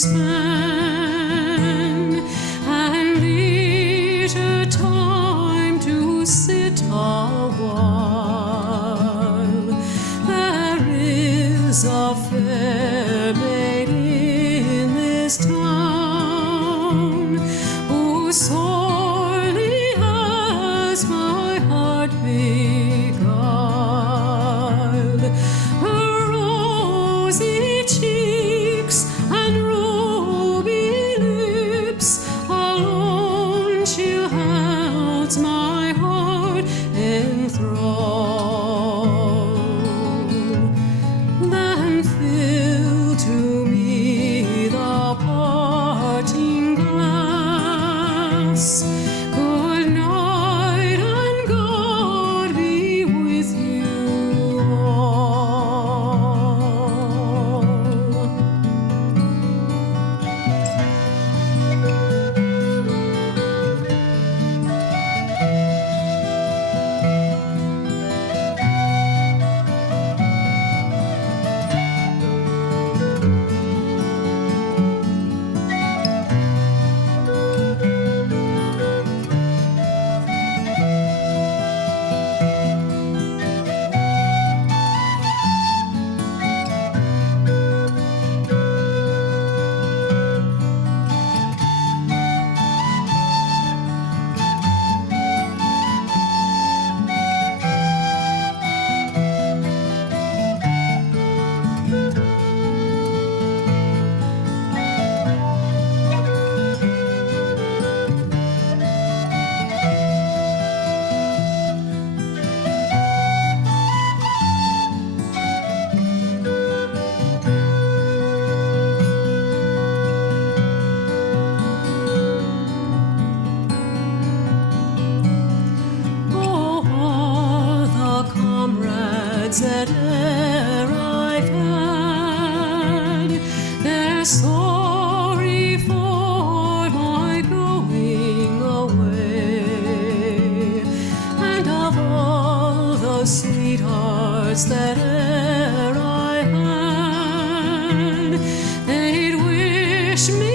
span, and leisure time to sit a while. There is a fair maid in this town who sorely has my heart beguiled. Her rosy cheeks and ruby lips alone she holds my heart in thrall. Then fill to me the parting glass. Good night, and God be with you all. That e'er I've had, they're sorry for my going away, and of all the sweethearts that e'er I had, they'd wish me